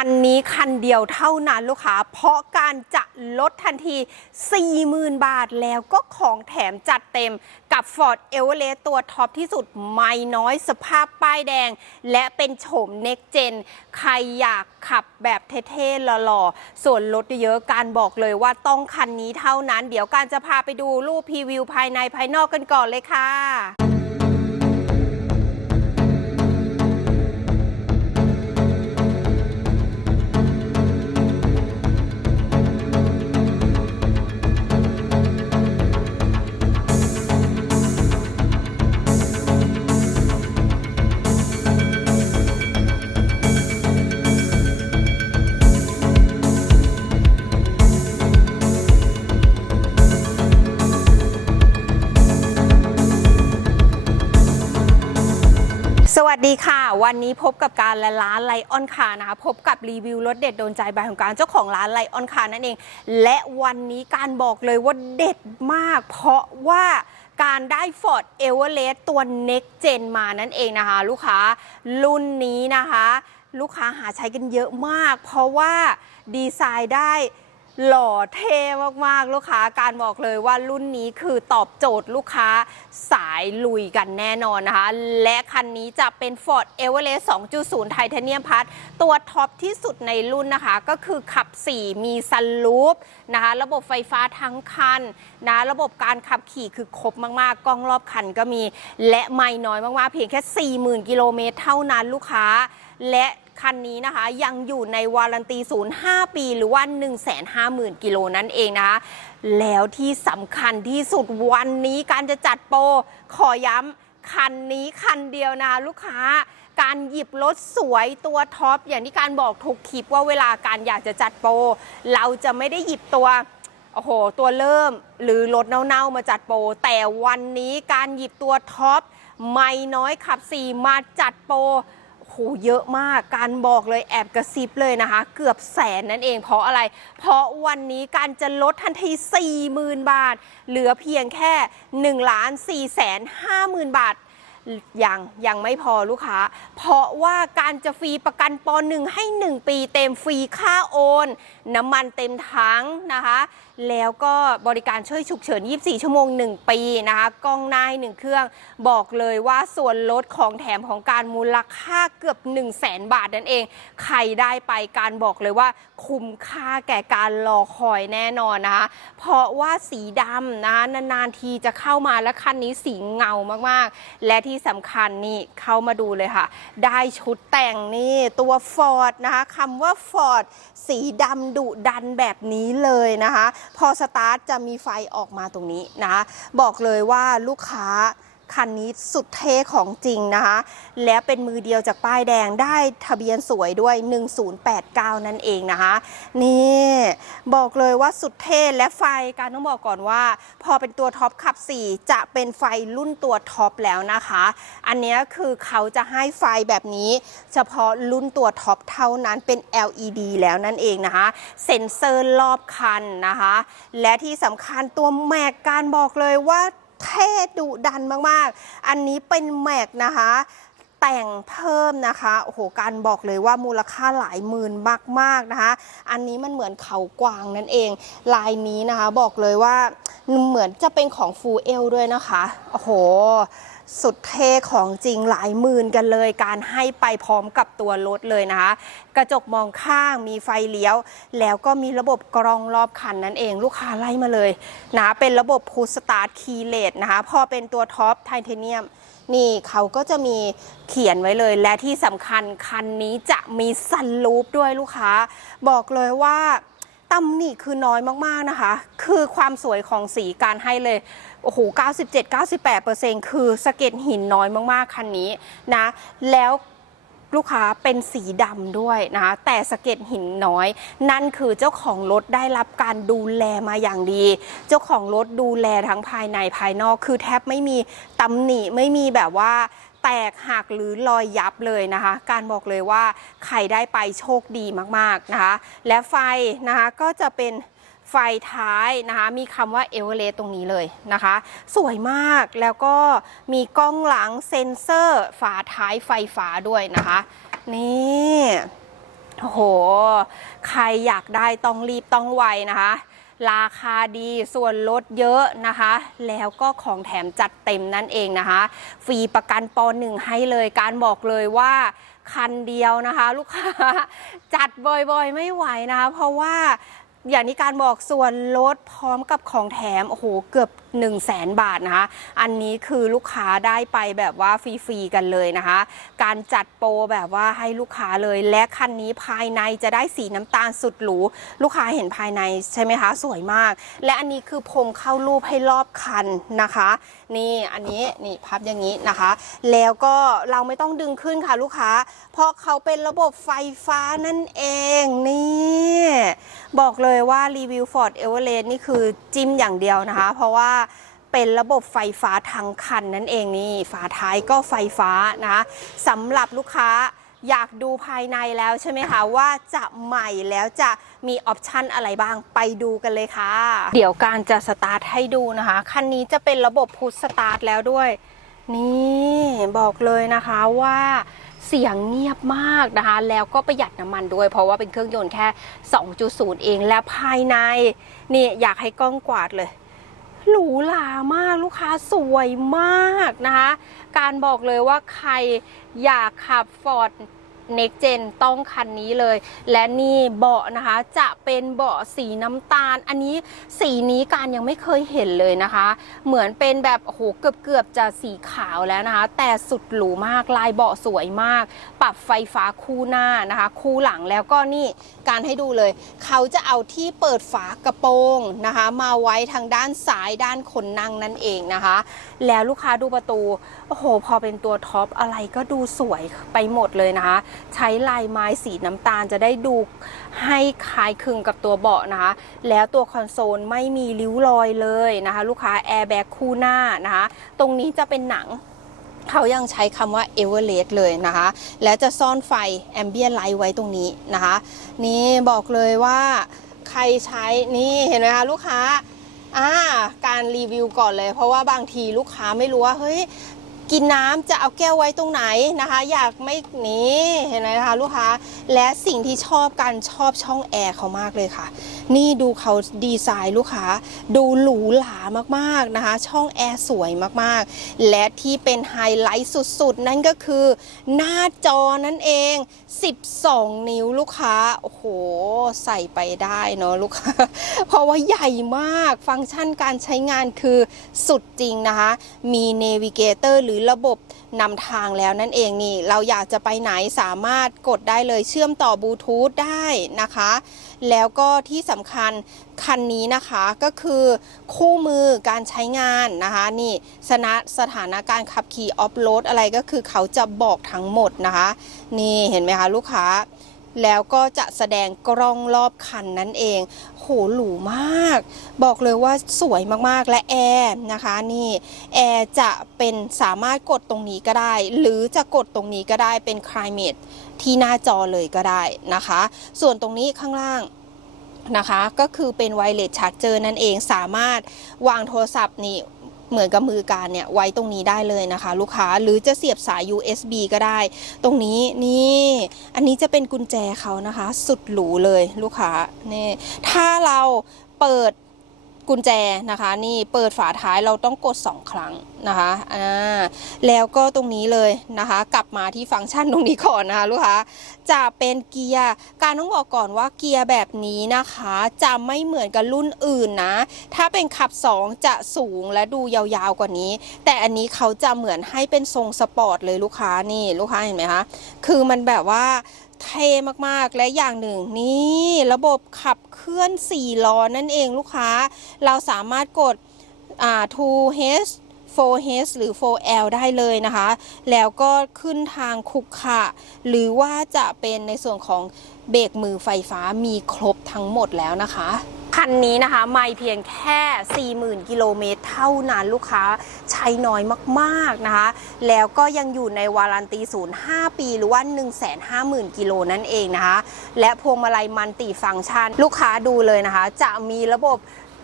คันนี้คันเดียวเท่านั้นลูกค้า เพราะการจะลดทันที 40,000 บาทแล้วก็ของแถมจัดเต็มกับ Ford e v e r e s t ตัวท็อปที่สุดไม่น้อยสภาพป้ายแดง และเป็นโฉม Next Gen ใครอยากขับแบบเท่ๆหล่อๆ ส่วนลดเยอะๆการบอกเลยว่าต้องคันนี้เท่านั้น เดี๋ยวการจะพาไปดูรูปพรีวิวภายในภายนอกกันก่อนเลยค่ะ วันนี้พบกับการและร้านไลออนคานะคะพบกับรีวิวรถเด็ดโดนใจบายของการเจ้าของร้านไลออนคานั่นเอง และวันนี้การบอกเลยว่าเด็ดมาก เพราะว่าการได้ Ford e v e r e s t ตัว Next Gen มานั่นเองนะคะ ลูกค้ารุ่นนี้นะคะ ลูกค้าหาใช้กันเยอะมาก เพราะว่าดีไซน์ได้ หล่อเท่มากๆ ลูกค้าการบอกเลยว่ารุ่นนี้คือตอบโจทย์ลูกค้าสายลุยกันแน่นอนนะคะ และคันนี้จะเป็น Ford e v e r e s t 2.0 ไทเทเนียมพัทตัวท็อปที่สุดในรุ่นนะคะ ก็คือขับ 4 มีซันลูปนะคะระบบไฟฟ้าทั้งคันนะระบบการขับขี่คือครบมากๆ กล้องรอบคันก็มี และไม่น้อยมากๆ เพียงแค่ 40,000 กิโลเมตรเท่านั้นลูกค้าและ คันนี้นะคะ ยังอยู่ในวารันตีศูนย์5ปี หรือว่า 150,000 กิโลนั่นเองนะคะ แล้วที่สำคัญที่สุดวันนี้การจะจัดโปรขอย้ำคันนี้คันเดียวนะลูกค้าการหยิบรถสวยตัวท็อป อย่างที่การบอกทุกคลิปว่าเวลาการอยากจะจัดโปรเราจะไม่ได้หยิบตัวโอ้โห ตัวเริ่มหรือรถเน่าๆมาจัดโปรแต่วันนี้การหยิบตัวท็อปไม่น้อยขับ 4 มาจัดโปร หเยอะมากการบอกเลยแอบกระซิบเลยนะคะ เกือบแสนนั่นเอง เพราะอะไร เพราะวันนี้การจะลดทันที 40,000 บาท เหลือเพียงแค่1ล้าน4 5 0 0 0 0 บาท ยังยังไม่พอลูกค้า เพราะว่าการจะฟรีประกันปหนึ่งให้ 1 ปีเต็มฟรีค่าโอน น้ำมันเต็มถังนะคะ แล้วก็บริการช่วยฉุกเฉิน 24 ชั่วโมง 1 ปีนะคะกล้องหน้าให้หนึ่งเครื่อง บอกเลยว่าส่วนลดของแถมของการมูลค่าเกือบ 1 0 0 0 0แสนบาทนั่นเอง ใครได้ไปการบอกเลยว่า คุ้มค่าแก่การรอคอยแน่นอนนะคะ เพราะว่าสีดำนะนานๆทีจะเข้ามาและคันนี้สีเงามากๆ และที่สำคัญนี่เข้ามาดูเลยค่ะ ได้ชุดแต่งนี่ตัวฟอร์ดนะคะคำว่าฟอร์ดสีดำดุดันแบบนี้เลยนะคะ พอสตาร์ทจะมีไฟออกมาตรงนี้นะคะบอกเลยว่าลูกค้า คันนี้สุดเท่ของจริงนะคะ และเป็นมือเดียวจากป้ายแดงได้ทะเบียนสวยด้วย 1089 นั่นเองนะคะ นี่บอกเลยว่าสุดเท่และไฟการต้องบอกก่อนว่า พอเป็นตัวท็อปขับ 4 จะเป็นไฟรุ่นตัวท็อปแล้วนะคะ อันนี้คือเขาจะให้ไฟแบบนี้ เฉพาะรุ่นตัวท็อปเท่านั้นเป็น LED แล้วนั่นเองนะคะเซ็นเซอร์รอบคันนะคะ และที่สำคัญตัวแม็กการบอกเลยว่า เท่ดุดันมากๆ อันนี้เป็นแม็กนะคะแต่งเพิ่มนะคะ โอ้โห การบอกเลยว่ามูลค่าหลายหมื่นมากๆนะคะ อันนี้มันเหมือนเขากวางนั่นเอง ลายนี้นะคะบอกเลยว่า เหมือนจะเป็นของฟูเอลด้วยนะคะ โอ้โห สุดเท่ของจริงหลายหมื่นกันเลย การให้ไปพร้อมกับตัวรถเลยนะคะ กระจกมองข้างมีไฟเลี้ยว แล้วก็มีระบบกรองรอบคันนั่นเองลูกค้าไล่มาเลยนะเป็นระบบพูสตาร์ทคีเลตนะคะ พอเป็นตัวท็อปไทเทเนียมนี่เขาก็จะมีเขียนไว้เลย และที่สำคัญคันนี้จะมีซันลูปด้วยลูกค้า บอกเลยว่า ตำหนิคือน้อยมาก ๆ นะคะ คือความสวยของสีการให้เลย โอ้โห 97-98%คือสะเก็ดหินน้อยมาก ๆ คันนี้นะ แล้วลูกค้าเป็นสีดำด้วยนะคะแต่สะเก็ดหินน้อย นั่นคือเจ้าของรถได้รับการดูแลมาอย่างดี เจ้าของรถดูแลทั้งภายในภายนอก คือแทบไม่มีตำหนิไม่มีแบบว่า แตกหักหรือรอยยับเลยนะคะ การบอกเลยว่าใครได้ไปโชคดีมากๆนะคะ และไฟนะคะก็จะเป็นไฟท้ายนะคะมีคำว่าเอเวอเรสตรงนี้เลยนะคะ สวยมากแล้วก็มีกล้องหลังเซ็นเซอร์ฝาท้ายไฟฟ้าด้วยนะคะ นี่โอ้โห ใครอยากได้ต้องรีบต้องไวนะคะ ราคาดีส่วนลดเยอะนะคะ แล้วก็ของแถมจัดเต็มนั่นเองนะคะ ฟรีประกันปหนึ่งให้เลยการบอกเลยว่าคันเดียวนะคะ ลูกค้าจัดบ่อยๆไม่ไหวนะคะ เพราะว่า อย่างที่การบอกส่วนลดพร้อมกับของแถม โอ้โห เกือบ 1 0 0 0 0แสนบาทนะคะ อันนี้คือลูกค้าได้ไปแบบว่าฟรีๆกันเลยนะคะ การจัดโปรแบบว่าให้ลูกค้าเลย และคันนี้ภายในจะได้สีน้ำตาลสุดหรู ลูกค้าเห็นภายในใช่ไหมคะ สวยมาก และอันนี้คือพรมเข้ารูปให้รอบคันนะคะ นี่อันนี้นี่พับอย่างนี้นะคะ แล้วก็เราไม่ต้องดึงขึ้นค่ะลูกค้า เพราะเขาเป็นระบบไฟฟ้านั่นเองนี่ บอกเลยว่ารีวิว Ford Everest นี่คือจิ้มอย่างเดียวนะคะ เพราะว่าเป็นระบบไฟฟ้าทั้งคันนั่นเองนี่ฝาท้ายก็ไฟฟ้านะคะสำหรับลูกค้าอยากดูภายในแล้วใช่ไหมคะว่าจะใหม่แล้วจะมีออปชันอะไรบ้างไปดูกันเลยค่ะ เดี๋ยวการจะสตาร์ทให้ดูนะคะ คันนี้จะเป็นระบบพุทสตาร์ทแล้วด้วย นี่บอกเลยนะคะว่า เสียงเงียบมากนะคะ แล้วก็ประหยัดน้ำมันด้วย เพราะว่าเป็นเครื่องยนต์แค่ 2.0 เอง และภายในนี่อยากให้กล้องกวาดเลยหรูหรามากลูกค้าสวยมากนะคะ การบอกเลยว่าใครอยากขับ Ford Next Gen ต้องคันนี้เลย และนี่เบาะนะคะจะเป็นเบาะสีน้ำตาล อันนี้สีนี้การยังไม่เคยเห็นเลยนะคะ เหมือนเป็นแบบโอ้โหเกือบเกือบๆจะสีขาวแล้วนะคะ แต่สุดหรูมากลายเบาะสวยมาก ปรับไฟฟ้าคู่หน้านะคะ คู่หลังแล้วก็นี่การให้ดูเลย เขาจะเอาที่เปิดฝากระโปรงนะคะ มาไว้ทางด้านซ้ายด้านคนนั่งนั่นเองนะคะ แล้วลูกค้าดูประตูโอ้โหพอเป็นตัวท็อปอะไรก็ดูสวยไปหมดเลยนะคะใช้ลายไม้สีน้ำตาลจะได้ดูให้คล้ายคลึงกับตัวเบาะนะคะ แล้วตัวคอนโซลไม่มีริ้วรอยเลยนะคะ ลูกค้าแอร์แบ็กคู่หน้านะคะ ตรงนี้จะเป็นหนังเขายังใช้คำว่า e v e r e s t เลยนะคะ แล้วจะซ่อนไฟ Ambient Light ไว้ตรงนี้นะคะ นี่บอกเลยว่าใครใช้นี่เห็นไหมคะลูกค้าอ่าการรีวิวก่อนเลย เพราะว่าบางทีลูกค้าไม่รู้ว่าเฮ้ย กินน้ำจะเอาแก้วไว้ตรงไหนนะคะ อยากไม่หนีเห็นไหมคะลูกค้าและสิ่งที่ชอบกันชอบช่องแอร์เขามากเลยค่ะ นี่ดูเขาดีไซน์ลูกค้า ดูหรูหรามากๆนะคะ ช่องแอร์สวยมากๆ และที่เป็นไฮไลท์สุดๆ นั่นก็คือ หน้าจอนั่นเอง 12 นิ้วลูกค้าโอ้โหใส่ไปได้เนาะลูกค้า เพราะว่าใหญ่มากฟังก์ชันการใช้งานคือสุดจริงนะคะ มีเนวิเกเตอร์หรือระบบนำทางแล้วนั่นเองนี่ เราอยากจะไปไหนสามารถกดได้เลยเชื่อมต่อบลูทูธได้นะคะ แล้วก็ที่สำคัญคันนี้นะคะก็คือคู่มือการใช้งานนะคะ นี่สนะสถานการณ์ขับขี่ออฟโรดอะไรก็คือเขาจะบอกทั้งหมดนะคะ นี่เห็นไหมคะลูกค้า แล้วก็จะแสดงกล้องรอบคันนั่นเอง โหหรูมาก บอกเลยว่าสวยมากๆ และแอร์นะคะนี่แอร์จะเป็นสามารถกดตรงนี้ก็ได้ หรือจะกดตรงนี้ก็ได้เป็น climate ที่หน้าจอเลยก็ได้นะคะ ส่วนตรงนี้ข้างล่างนะคะก็คือเป็นไวเลสชาร์จเจอร์นั่นเองสามารถวางโทรศัพท์นี่ เหมือนกับมือการเนี่ยไว้ตรงนี้ได้เลยนะคะ ลูกค้าหรือจะเสียบสาย USB ก็ได้ ตรงนี้นี่อันนี้จะเป็นกุญแจเขานะคะ สุดหรูเลยลูกค้านี่ถ้าเราเปิด กุญแจนะคะนี่เปิดฝาท้ายเราต้องกด 2 ครั้งนะคะอ่าแล้วก็ตรงนี้เลยนะคะ กลับมาที่ฟังก์ชันตรงนี้ก่อนนะคะลูกค้าจะเป็นเกียร์การต้องบอกก่อนว่าเกียร์แบบนี้นะคะจะไม่เหมือนกับรุ่นอื่นนะ ถ้าเป็นขับ 2 จะสูงและดูยาวๆกว่านี้ แต่อันนี้เขาจะเหมือนให้เป็นทรงสปอร์ตเลยลูกค้านี่ลูกค้าเห็นไหมคะคือมันแบบว่า เท่มากๆ และอย่างหนึ่งนี่ระบบขับเคลื่อน 4 ล้อนั่นเองลูกค้า เราสามารถกด 2H 4H หรือ 4L ได้เลยนะคะ แล้วก็ขึ้นทางคุกขะหรือว่าจะเป็นในส่วนของเบรกมือไฟฟ้ามีครบทั้งหมดแล้วนะคะ คันนี้นะคะ ไม่เพียงแค่ 40,000 กิโลเมตรเท่านั้นลูกค้าใช้น้อยมากๆนะคะ แล้วก็ยังอยู่ในวารันตีศูนย์5ปีหรือว่า 150,000 กิโลนั่นเองนะคะ และพวงมาลัยมันติฟังก์ชัน ลูกค้าดูเลยนะคะ จะมีระบบ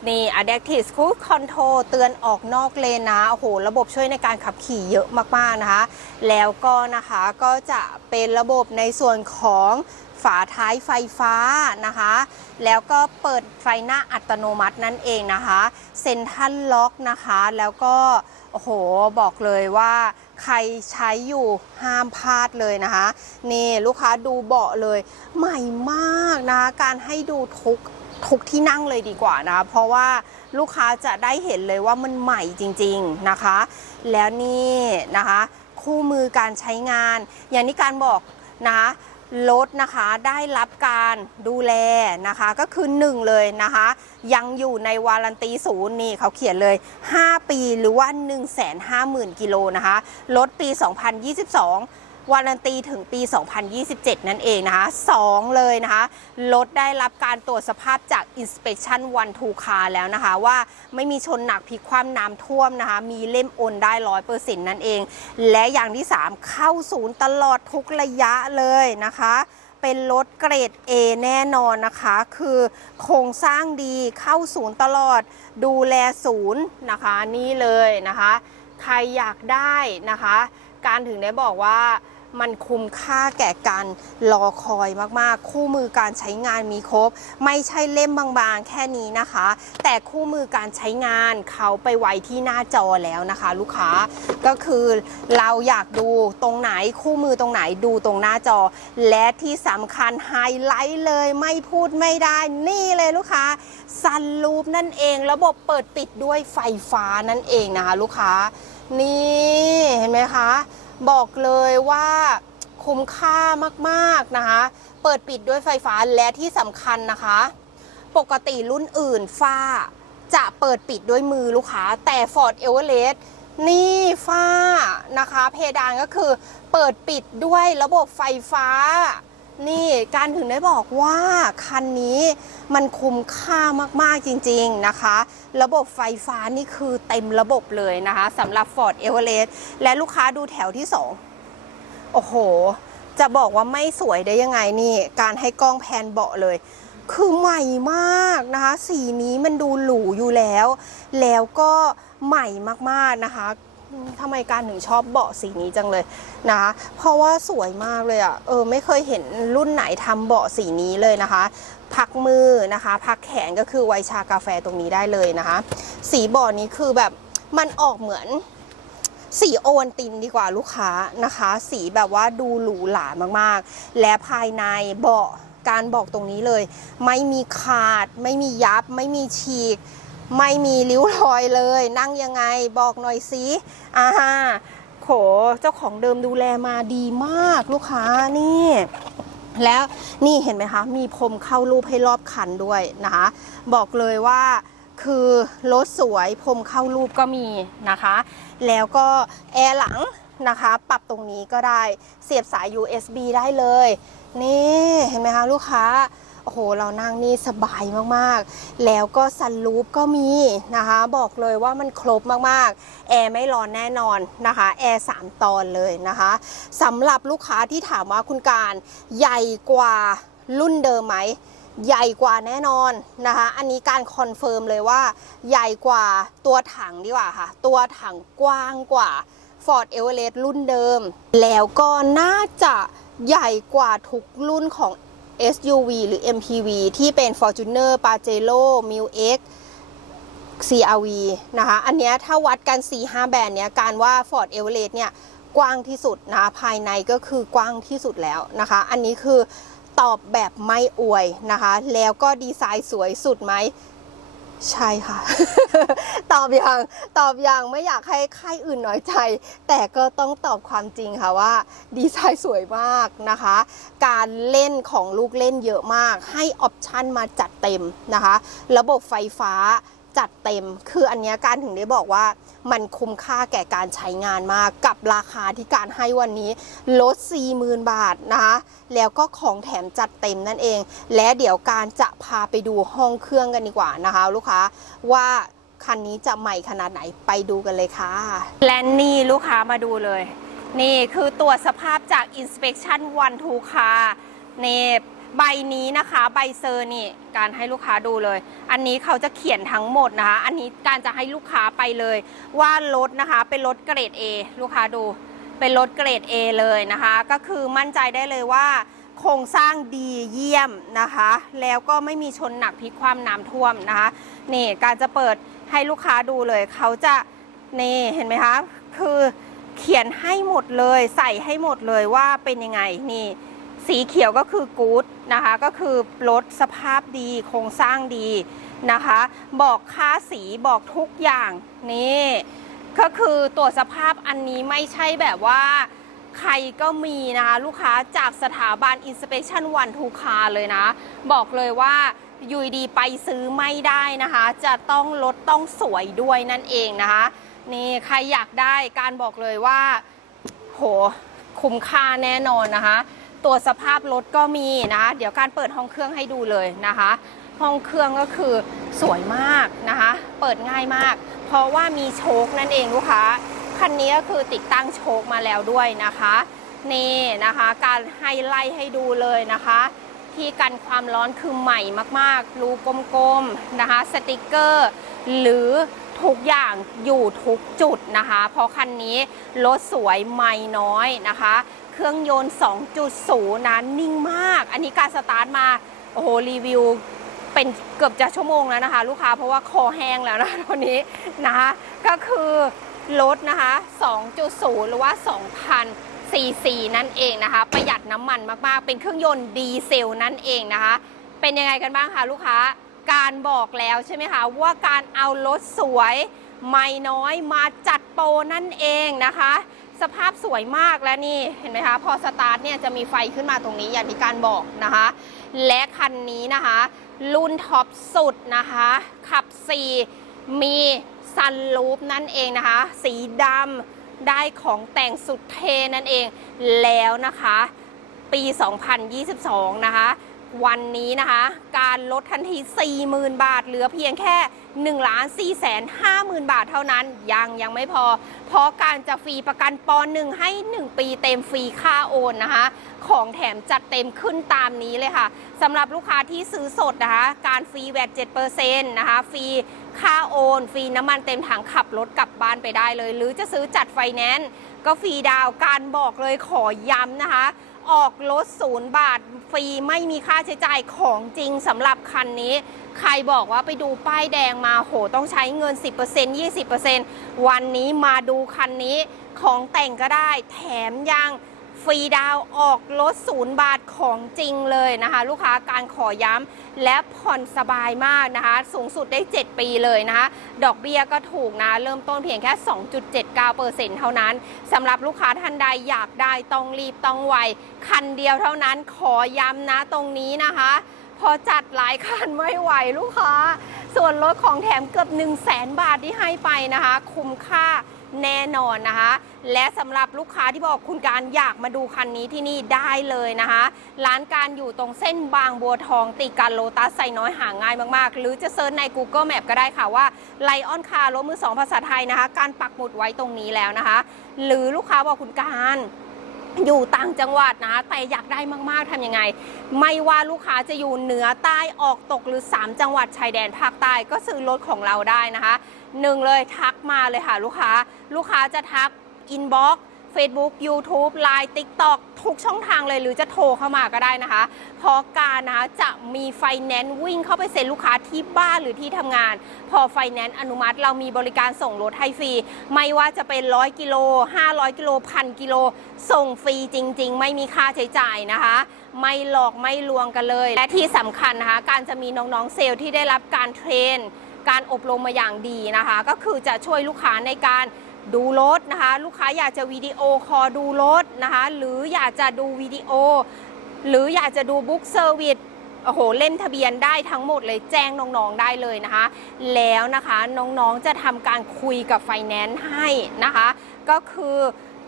นี่ Adaptive Cruise Control เตือนออกนอกเลนนะ โอ้โห ระบบช่วยในการขับขี่เยอะมาก ๆ นะคะ แล้วก็นะคะ ก็จะเป็นระบบในส่วนของ ฝาท้ายไฟฟ้านะคะ แล้วก็เปิดไฟหน้าอัตโนมัตินั่นเองนะคะเซ็นทรัลล็อกนะคะ แล้วก็โอ้โหบอกเลยว่าใครใช้อยู่ห้ามพลาดเลยนะคะ นี่ลูกค้าดูเบาะเลย ใหม่มากนะคะ การให้ดูทุกทุกที่นั่งเลยดีกว่านะเพราะว่าลูกค้าจะได้เห็นเลยว่ามันใหม่จริง ๆนะคะ แล้วนี่นะคะ คู่มือการใช้งาน อย่างที่การบอกนะคะ รถนะคะได้รับการดูแลนะคะก็คือ 1 เลยนะคะ ยังอยู่ในวารันตีศูนย์นี่เขาเขียนเลย 5 ปีหรือว่า 150,000กิโลนะคะรถปี 2022 วารันตีถึงปี 2027 นั่นเองนะคะ 2 เลยนะคะ รถได้รับการตรวจสภาพจาก Inspection One Two Car แล้วนะคะ ว่าไม่มีชนหนักพิคว่ำน้ำท่วมนะคะ มีเล่มโอนได้ 100%นั่นเอง และอย่างที่ 3 เข้าศูนย์ตลอดทุกระยะเลยนะคะเป็นรถเกรด A แน่นอนนะคะ คือโครงสร้างดีเข้าศูนย์ตลอดดูแลศูนย์นะคะนี่เลยนะคะ ใครอยากได้นะคะ การถึงได้บอกว่า มันคุ้มค่าแก่การรอคอยมากๆ คู่มือการใช้งานมีครบ ไม่ใช่เล่มบางๆ แค่นี้นะคะ แต่คู่มือการใช้งานเขาไปไว้ที่หน้าจอแล้วนะคะ ลูกค้าก็คือเราอยากดูตรงไหนคู่มือตรงไหนดูตรงหน้าจอ และที่สำคัญไฮไลท์เลยไม่พูดไม่ได้นี่เลยลูกค้าซันลูปนั่นเอง ระบบเปิดปิดด้วยไฟฟ้านั่นเองนะคะ ลูกค้า นี่เห็นไหมคะ บอกเลยว่าคุ้มค่ามากๆนะคะ เปิดปิดด้วยไฟฟ้าและที่สำคัญนะคะ ปกติรุ่นอื่นฝ้า จะเปิดปิดด้วยมือลูกค้า แต่ Ford e v e r e s t นี่ฝ้านะคะ เพดานก็คือเปิดปิดด้วยระบบไฟฟ้า นี่การถึงได้บอกว่าคันนี้มันคุ้มค่ามาก ๆ จริง ๆ นะคะ ระบบไฟฟ้านี่คือเต็มระบบเลยนะคะสำหรับ Ford e v e r e s t และลูกค้าดูแถวที่ 2 โอ้โห จะบอกว่าไม่สวยได้ยังไงนี่ การให้กล้องแพนเบาะเลย คือใหม่มากนะคะ สีนี้มันดูหรูอยู่แล้ว แล้วก็ใหม่มาก ๆ นะคะ ทำไมการถึงชอบเบาะสีนี้จังเลยนะคะเพราะว่าสวยมากเลยอะ่ะเออไม่เคยเห็นรุ่นไหนทำเบาะสีนี้เลยนะคะพักมือนะคะ พักแขนก็คือไวชากาแฟตรงนี้ได้เลยนะคะ สีเบาะนี้คือแบบมันออกเหมือนสีโอวันตินดีกว่าลูกค้านะคะ สีแบบว่าดูหรูหรามากๆ และภายในเบาะการบอกตรงนี้เลย ไม่มีขาด ไม่มียับ ไม่มีฉีก ไม่มีริ้วรอยเลย นั่งยังไงบอกหน่อยสิอ่าโขเจ้าของเดิมดูแลมาดีมากลูกค้านี่แล้วนี่เห็นไหมคะ มีพรมเข้ารูปให้รอบคันด้วยนะคะ บอกเลยว่าคือรถสวยพรมเข้ารูปก็มีนะคะ แล้วก็แอร์หลังนะคะ ปรับตรงนี้ก็ได้เสียบสาย USB ได้เลย นี่เห็นไหมคะลูกค้า โอ้โห เรานั่งนี่สบายมากๆ แล้วก็ซันรูปก็มีนะคะ บอกเลยว่ามันครบมากๆ แอร์ไม่ร้อนแน่นอนนะคะ แอร์3ตอนเลยนะคะสำหรับลูกค้าที่ถามว่าคุณการใหญ่กว่ารุ่นเดิมไหมใหญ่กว่าแน่นอนนะคะ อันนี้การคอนเฟิร์มเลยว่า ใหญ่กว่าตัวถังดีกว่าค่ะ ตัวถังกว้างกว่า Ford e v e r e s t รุ่นเดิม แล้วก็น่าจะใหญ่กว่าทุกรุ่นของ SUV หรือ MPV ที่เป็น Fortuner Pajero m i l X CRV นะคะ อันเนี้ยถ้าวัดกัน 4-5 แบรนด์เนี้ยการว่า Ford e v e r e s t เนี่ยกว้างที่สุดนะภายในก็คือกว้างที่สุดแล้วนะคะ อันนี้คือตอบแบบไม่อวยนะคะ แล้วก็ดีไซน์สวยสุดไหม ใช่ค่ะ ตอบอย่างตอบอย่างไม่อยากให้ใครอื่นน้อยใจ แต่ก็ต้องตอบความจริงค่ะว่าดีไซน์สวยมากนะคะ การเล่นของลูกเล่นเยอะมาก ให้ออปชันมาจัดเต็มนะคะ ระบบไฟฟ้า จัดเต็ม คืออันนี้การถึงได้บอกว่ามันคุ้มค่าแก่การใช้งานมากกับราคาที่การให้วันนี้ลด 40,000 บาทนะคะแล้วก็ของแถมจัดเต็มนั่นเอง และเดี๋ยวการจะพาไปดูห้องเครื่องกันดีกว่านะคะ ลูกค้าว่าคันนี้จะใหม่ขนาดไหนไปดูกันเลยค่ะ และนี่ลูกค้ามาดูเลย นี่คือตรวสภาพจาก Inspection One Two Car นี่ ใบนี้นะคะใบเซอร์นี่การให้ลูกค้าดูเลย อันนี้เขาจะเขียนทั้งหมดนะคะ อันนี้การจะให้ลูกค้าไปเลย ว่ารถนะคะ เป็นรถเกรด A ลูกค้าดู เป็นรถเกรด A เลยนะคะ ก็คือมั่นใจได้เลยว่าโครงสร้างดีเยี่ยมนะคะ แล้วก็ไม่มีชนหนักพลิกความน้ำท่วมนะคะนี่การจะเปิดให้ลูกค้าดูเลย เขาจะนี่เห็นไหมคะ คือเขียนให้หมดเลย ใส่ให้หมดเลยว่าเป็นยังไงนี่ สีเขียวก็คือกู๊ดนะคะก็คือรถสภาพดีโครงสร้างดีนะคะ บอกค่าสีบอกทุกอย่างนี่ก็คือตัวจสภาพอันนี้ไม่ใช่แบบว่าใครก็มีนะคะลูกค้าจากสถาบัน Inspection One to Car เลยนะ บอกเลยว่าอยูดีไปซื้อไม่ได้นะคะ จะต้องรถต้องสวยด้วยนั่นเองนะคะนี่ใครอยากได้การบอกเลยว่า โหคุ้มค่าแน่นอนนะคะ ตัวสภาพรถก็มีนะคะเดี๋ยวการเปิดห้องเครื่องให้ดูเลยนะคะ ห้องเครื่องก็คือสวยมากนะคะ เปิดง่ายมาก เพราะว่ามีโชคนั่นเองลูกค้าคันนี้ก็คือติดตั้งโชคมาแล้วด้วยนะคะนี่นะคะการไฮไลท์ให้ดูเลยนะคะ ที่กันความร้อนคือใหม่มากๆ รูกลมๆนะคะ สติกเกอร์ หรือทุกอย่างอยู่ทุกจุดนะคะ เพราะคันนี้รถสวยไม่น้อยนะคะ เครื่องยนต์ 2.0 นะนิ่งมาก อันนี้การสตาร์ทมา โอ้โห รีวิวเป็นเกือบจะชั่วโมงแล้วนะคะ ลูกค้าเพราะว่าคอแห้งแล้วนะตอนนี้นะคะก็คือรถนะคะ 2.0 หรือว่า 2,000ซีซีนั่นเองนะคะ ประหยัดน้ำมันมากๆ เป็นเครื่องยนต์ดีเซลนั่นเองนะคะ เป็นยังไงกันบ้างคะลูกค้าการบอกแล้วใช่ไหมคะว่าการเอารถสวย ไม่น้อยมาจัดโปรนั่นเองนะคะ สภาพสวยมากและนี่เห็นไหมคะพอสตาร์ทเนี่ยจะมีไฟขึ้นมาตรงนี้อย่างที่การบอกนะคะ และคันนี้นะคะ รุ่นท็อปสุดนะคะ ขับ 4 มีซันลูปนั่นเองนะคะ สีดำได้ของแต่งสุดเทนั่นเองแล้วนะคะ ปี 2022 นะคะ วันนี้นะคะ การลดทันที 40,000 บาทเหลือเพียงแค่ 1ล้าน4แสน50,000 บาทเท่านั้น ยังยังไม่พอ เพราะการจะฟรีประกันปอนหนึ่งให้ 1 ปีเต็มฟรีค่าโอนนะคะ ของแถมจัดเต็มขึ้นตามนี้เลยค่ะสำหรับลูกค้าที่ซื้อสดนะคะ การฟรีแวด7%นะคะฟรีค่าโอน ฟรีน้ำมันเต็มถังขับรถกลับบ้านไปได้เลย หรือจะซื้อจัดไฟแนนซ์ก็ฟรีดาวการบอกเลยขอย้ำนะคะ ออกรถศูนย์บาทฟรีไม่มีค่าใช้จ่ายของจริงสำหรับคันนี้ ใครบอกว่าไปดูป้ายแดงมาโหต้องใช้เงิน 10% 20%วันนี้มาดูคันนี้ของแต่งก็ได้แถมยัง ฟรีดาวออกรถศูนย์บาทของจริงเลยนะคะ ลูกค้าการขอย้ำและผ่อนสบายมากนะคะ สูงสุดได้ 7 ปีเลยนะคะ ดอกเบี้ยก็ถูกนะ เริ่มต้นเพียงแค่ 2.79%เท่านั้นสำหรับลูกค้าท่านใดอยากได้ต้องรีบต้องไว คันเดียวเท่านั้นขอย้ำนะตรงนี้นะคะ พอจัดหลายคันไม่ไหวลูกค้า ส่วนลดของแถมเกือบ 1 0 0 0 0แบาทที่ให้ไปนะคะ คุ้มค่า แน่นอนนะคะ และสำหรับลูกค้าที่บอกคุณการอยากมาดูคันนี้ที่นี่ได้เลยนะคะ ร้านการอยู่ตรงเส้นบางบัวทองติดกันโลตัสไซน้อยหาง่ายมากๆ หรือจะเซิร์ชใน Google Map ก็ได้ค่ะว่าไลออนคาร์รถมือสองภาษาไทยนะคะ การปักหมุดไว้ตรงนี้แล้วนะคะ หรือลูกค้าบอกคุณการ อยู่ต่างจังหวัดนะแต่อยากได้มากๆทำยังไง ไม่ว่าลูกค้าจะอยู่เหนือใต้ออกตกหรือ 3 จังหวัดชายแดนภาคใต้ก็ซื้อรถของเราได้นะคะหนึ่งเลยทักมาเลยค่ะลูกค้า ลูกค้าจะทักอินบ็อก Facebook YouTube Line TikTok ทุกช่องทางเลยหรือจะโทรเข้ามาก็ได้นะคะ เพราะการนะคะจะมีไฟแนนซ์วิ่งเข้าไปเซ็นลูกค้าที่บ้านหรือที่ทำงาน พอไฟแนนซ์อนุมัติเรามีบริการส่งรถให้ฟรี ไม่ว่าจะเป็น 100 กิโล 500 กิโลพันกิโล ส่งฟรีจริง ๆ ไม่มีค่าใช้จ่ายนะคะ ไม่หลอกไม่ลวงกันเลย และที่สำคัญนะคะ การจะมีน้องๆเซลล์ที่ได้รับการเทรนการอบรมมาอย่างดีนะคะ ก็คือจะช่วยลูกค้าในการ ดูรถนะคะ ลูกค้าอยากจะวิดีโอคอลดูรถนะคะ หรืออยากจะดูวิดีโอ หรืออยากจะดูบุ๊กเซอร์วิสโอ้โหเล่นทะเบียนได้ทั้งหมดเลยแจ้งน้องๆได้เลยนะคะ แล้วนะคะน้องๆจะทำการคุยกับไฟแนนซ์ให้นะคะ ก็คือ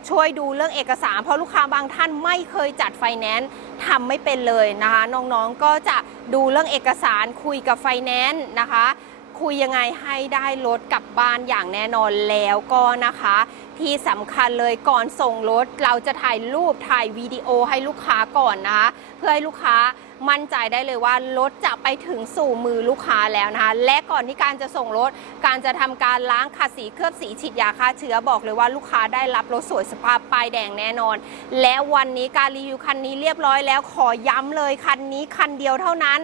ช่วยดูเรื่องเอกสาร เพราะลูกค้าบางท่านไม่เคยจัดไฟแนนซ์ทำไม่เป็นเลยนะคะ น้องๆก็จะดูเรื่องเอกสารคุยกับไฟแนนซ์นะคะ คุยยังไงให้ได้รถกลับบ้านอย่างแน่นอนแล้วก็นะคะ ที่สำคัญเลยก่อนส่งรถเราจะถ่ายรูปถ่ายวิดีโอให้ลูกค้าก่อนนะคะ เพื่อให้ลูกค้ามั่นใจได้เลยว่ารถจะไปถึงสู่มือลูกค้าแล้วนะคะ และก่อนที่การจะส่งรถ การจะทำการล้างขัดสีเคลือบสีฉีดยาฆ่าเชื้อบอกเลยว่าลูกค้าได้รับรถสวยสภาพป้ายแดงแน่นอน และวันนี้การรีวิวคันนี้เรียบร้อยแล้วขอย้ำเลยคันนี้คันเดียวเท่านั้น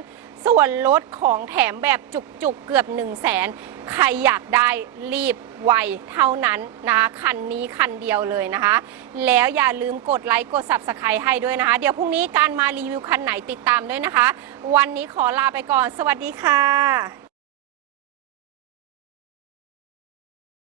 ส่วนลดของแถมแบบจุกๆเกือบ 1 0 0 0 0แสนใครอยากได้รีบไวเท่านั้นนะคะคันนี้คันเดียวเลยนะคะ แล้วอย่าลืมกดไลค์กด Subscribe ให้ด้วยนะคะ เดี๋ยวพรุ่งนี้การมารีวิวคันไหนติดตามด้วยนะคะ วันนี้ขอลาไปก่อน สวัสดีค่ะ